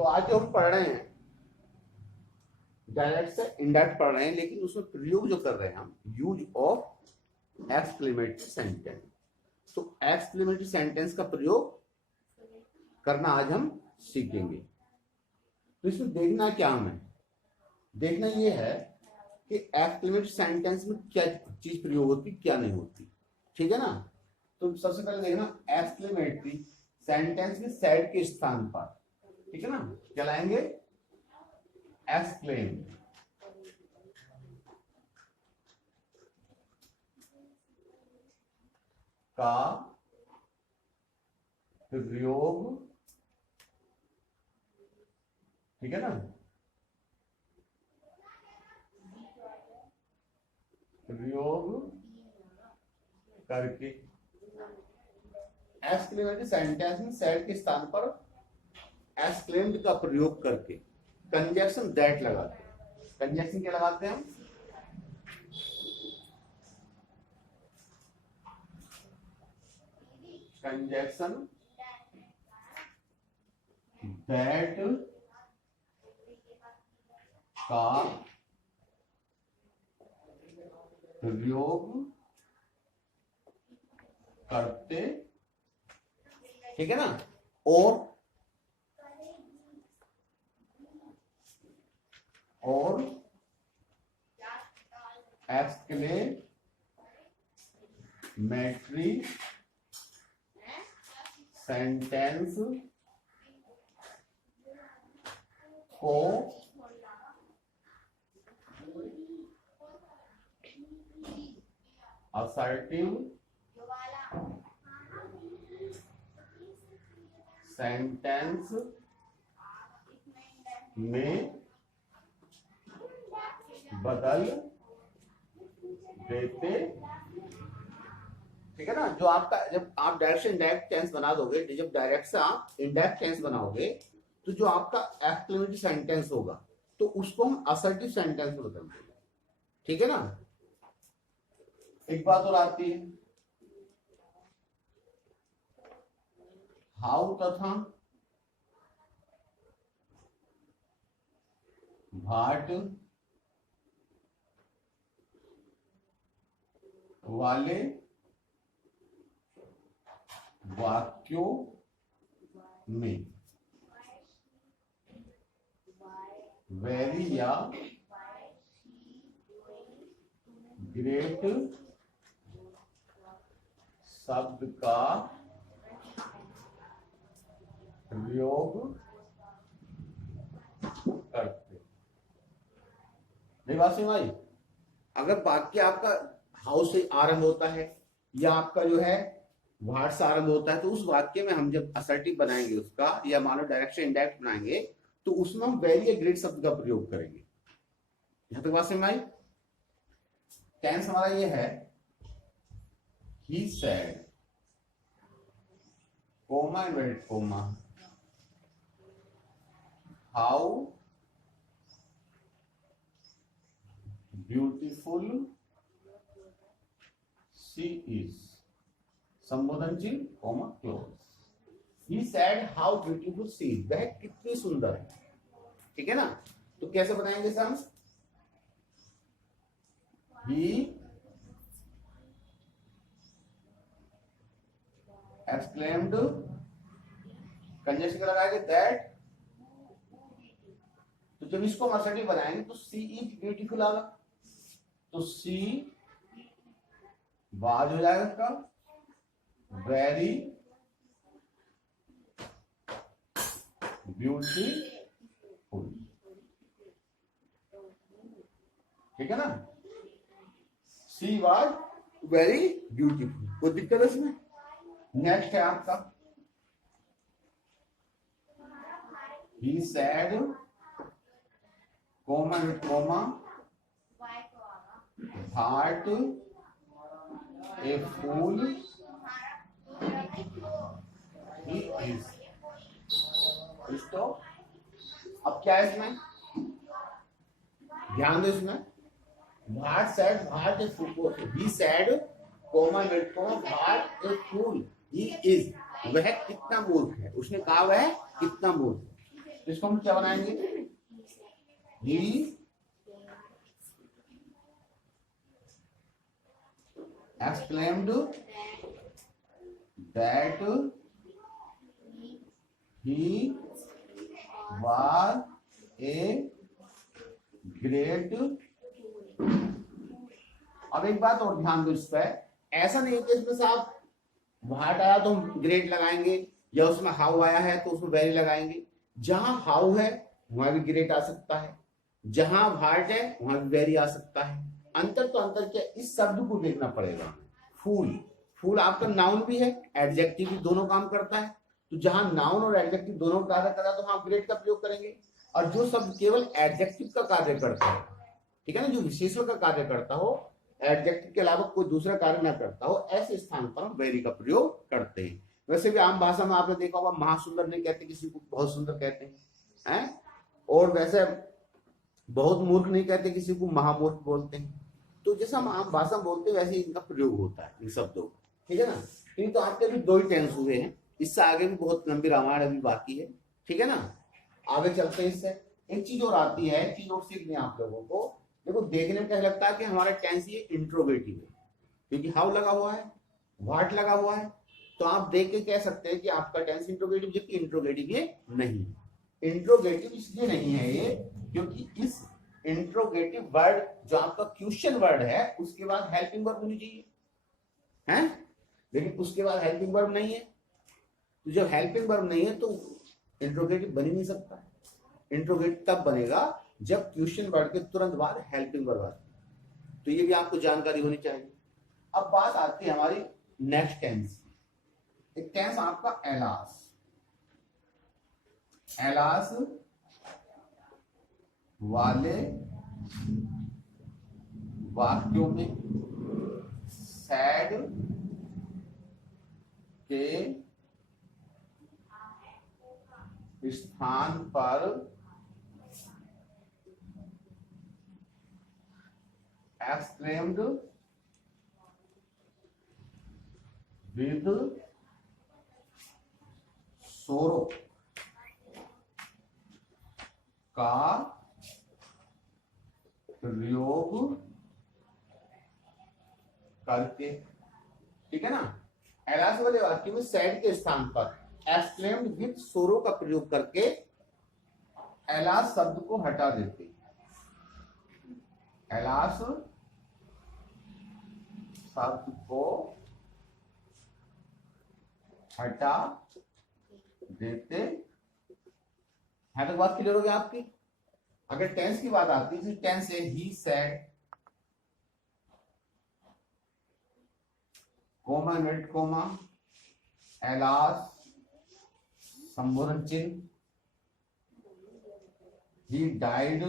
तो आज जो हम पढ़ रहे हैं डायरेक्ट से इनडायरेक्ट पढ़ रहे हैं, लेकिन उसमें प्रयोग जो कर रहे हैं हम यूज ऑफ एक्सक्लेमेटरी सेंटेंस। तो एक्सक्लेमेटरी सेंटेंस का प्रयोग करना आज हम सीखेंगे। तो इसमें देखना क्या हमें देखना ये है कि एक्सक्लेमेटरी सेंटेंस में क्या चीज प्रयोग होती क्या नहीं होती, ठीक है ना। तो सबसे पहले देखना एक्सक्लेमेटरी सेंटेंस में सैड के स्थान पर, ठीक है ना, क्या लाएंगे एक्सक्लेम का प्रयोग, ठीक है ना, प्रयोग करके एक्सक्लेमेटरी सेंटेंस में सैड के स्थान पर एक्सक्लेम्ड का प्रयोग करके कंजक्शन दैट लगाते हैं। कंजक्शन क्या लगाते हैं हम, कंजक्शन दैट का प्रयोग करते, ठीक है ना, और एक्सक्लेमेटरी सेंटेंस को असर्टिव सेंटेंस में बदल देते, ठीक है ना। जो आपका जब आप डायरेक्ट से इनडायरेक्ट टेंस बना दोगे, जब डायरेक्ट से आप इनडायरेक्ट टेंस बनाओगे तो जो आपका एक्सक्लेमेटरी सेंटेंस होगा तो उसको हम असर्टिव सेंटेंस में बदल देंगे, ठीक है ना। एक बात और आती है, हाउ तथा भाट वाले वाक्यों में वेरी या ग्रेट शब्द का प्रयोग करते। बात सुन भाई, अगर वाक्य आपका हाउस से आरंभ होता है या आपका जो है वाट से आरंभ होता है, तो उस वाक्य में हम जब असर्टिव बनाएंगे उसका, या मानो डायरेक्ट से इनडायरेक्ट बनाएंगे, तो उसमें हम वेरी या ग्रेट शब्द का प्रयोग करेंगे। यहां तक बात समझ में आई। टेंस हमारा ये है he said, comma inverted comma, how beautiful she is, संबोधन चिन्ह comma close. He said how beautiful she is, वह कितनी सुंदर है, ठीक है ना। तो कैसे बनाएंगे हम, he exclaimed, कंजक्शन लगाएंगे दैट, तो जब इसको हम असर्टिव बनाएंगे तो सी इज ब्यूटीफुल आएगा, तो सी वाज हो जाएगा इसका वेरी ब्यूटीफुल, ठीक है ना। सी वाज वेरी ब्यूटीफुल, कोई दिक्कत है इसमें। नेक्स्ट है आपका he said, comma with comma, that a fool he is। Stop. अब क्या है इसमें, ध्यान दो इसमें, भाट said, Bhat is fool, he said, comma with comma, Bhat a fool he is, वह कितना मूर्ख है, उसने कहा वह कितना मूर्ख है। तो इसको हम क्या बनाएंगे, ही exclaimed that he was a great। अब एक बात और ध्यान दो इस पर, ऐसा नहीं है कि इसमें से आप व्हाट आया तो हम ग्रेट लगाएंगे, या उसमें हाउ आया है तो उसमें वेरी लगाएंगे। जहां हाउ है वहां भी ग्रेट आ सकता है, जहां व्हाट है वहां भी वेरी आ सकता है। अंतर तो अंतर क्या, इस शब्द को देखना पड़ेगा। फूल, फूल आपका नाउन भी है, एडजेक्टिव भी, दोनों काम करता है। तो जहां नाउन और एडजेक्टिव दोनों कार्य कर रहा है तो हम ग्रेट का प्रयोग करेंगे। और जो शब्द केवल एडजेक्टिव का कार्य करता है, ठीक है ना, जो विशेषण का कार्य करता हो, एडजेक्टिव के अलावा कोई दूसरा कार्य ना करता हो, ऐसे स्थान पर हम वेरी का प्रयोग करते हैं। वैसे भी आम भाषा में आपने देखा होगा महासुंदर नहीं कहते किसी को, बहुत सुंदर कहते हैं। और वैसे बहुत मूर्ख नहीं कहते किसी को, महामूर्ख बोलते हैं। तो जैसा हम आम भाषा में बोलते हैं वैसे ही इनका प्रयोग होता है, इन शब्दों का, ठीक है ना। इन तो आपके अभी 2 ही टेंस हुए हैं, इससे आगे भी बहुत लंबी रामायण अभी बाकी है, ठीक है ना। आगे चलते हैं इससे। एक चीज और आती है, चीज और सीखनी है आप लोगों को। देखो देखने में क्या लगता है कि हमारा टेंस ये इंट्रोगेटिव है, क्योंकि हाउ लगा हुआ है, व्हाट लगा हुआ है, तो आप देख के कह सकते हैं कि आपका टेंस इंट्रोगेटिव, जबकि इंट्रोगेटिव ये नहीं है। इंट्रोगेटिव इसलिए नहीं है ये क्योंकि इस इंट्रोगेटिव वर्ड जो आपका क्वेश्चन वर्ड है उसके बाद हेल्पिंग वर्ब होनी चाहिए, हैं, लेकिन उसके बाद हेल्पिंग वर्ब नहीं है। तो जब हेल्पिंग वर्ब नहीं है तो इंट्रोगेटिव बन ही नहीं सकता। इंट्रोगेटिव तब बनेगा जब क्वेश्चन वर्ड के तुरंत बाद हेल्पिंग वर्ब आती है। तो ये भी आपको जानकारी होनी चाहिए। अब बात आती है हमारी नेक्स्ट टेंस। एक टेंस आपका एलास। एलास वाले वाक्यों में सैड के स्थान पर एक्सक्लेम्ड विद सोरो का प्रयोग करके, ठीक है ना। एलास वाले वाक्य में सैड के स्थान पर एक्सक्लेम्ड विद सोरो का प्रयोग करके एलास शब्द को हटा देते। एलास शब्द को हटा देते हैं। तो बात क्लियर हो गई आपकी। अगर टेंस की बात आती है, टेंस है he said, comma inverted comma, alas संबोधन चिन्ह, ही डाइड,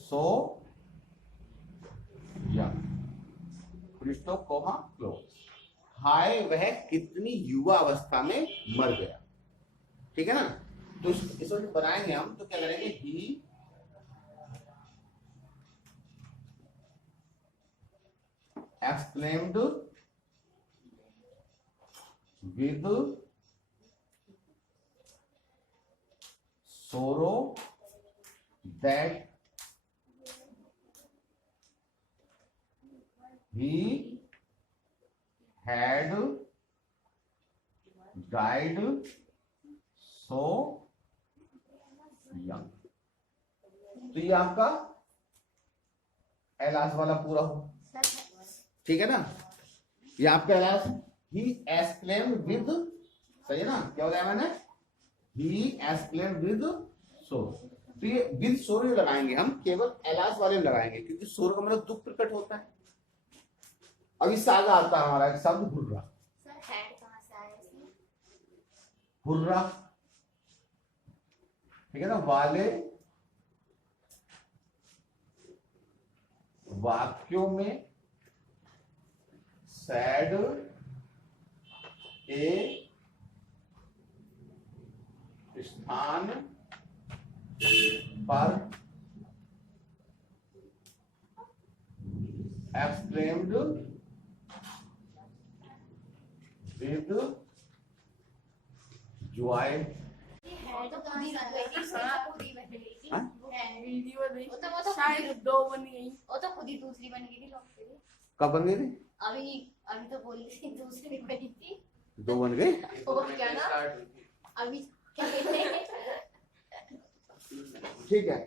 सो यंग, क्रिस्टो कोमा क्लोज। हाय वह कितनी युवा अवस्था में मर गया, ठीक है ना। तो इस वक्त बनाएंगे हम, तो क्या करेंगे, ही exclaimed with sorrow that he had died so young। तो ये आपका एलास वाला पूरा हो, ठीक है ना। ये आपका एलास ही एक्सक्लेम्ड विद, सही है ना, क्या बताया मैंने, ही एक्सक्लेम्ड विद सोरो। तो ये विद सोरो लगाएंगे हम, केवल एलास वाले लगाएंगे, क्योंकि सोरो का मतलब दुख प्रकट होता है। अब इससे आगे आता है हमारा शब्द हुर्रा। हुर्रा, ठीक है ना, वाले वाक्यों में सैड के स्थान पर एक्सक्लेम्ड विद जॉय। तो खुद ही बन गई थी, उसकी खुद ही बन गई थी। हाँ? वीडियो नहीं, वो तो शायद 2 बन गई। वो तो खुद ही दूसरी बन गई थी लॉक के लिए। कब बन गई थी? अभी तो बोल रही थी दूसरी बनी थी। 2 बन गई। और क्या ना अभी क्या कहते हैं? ठीक है,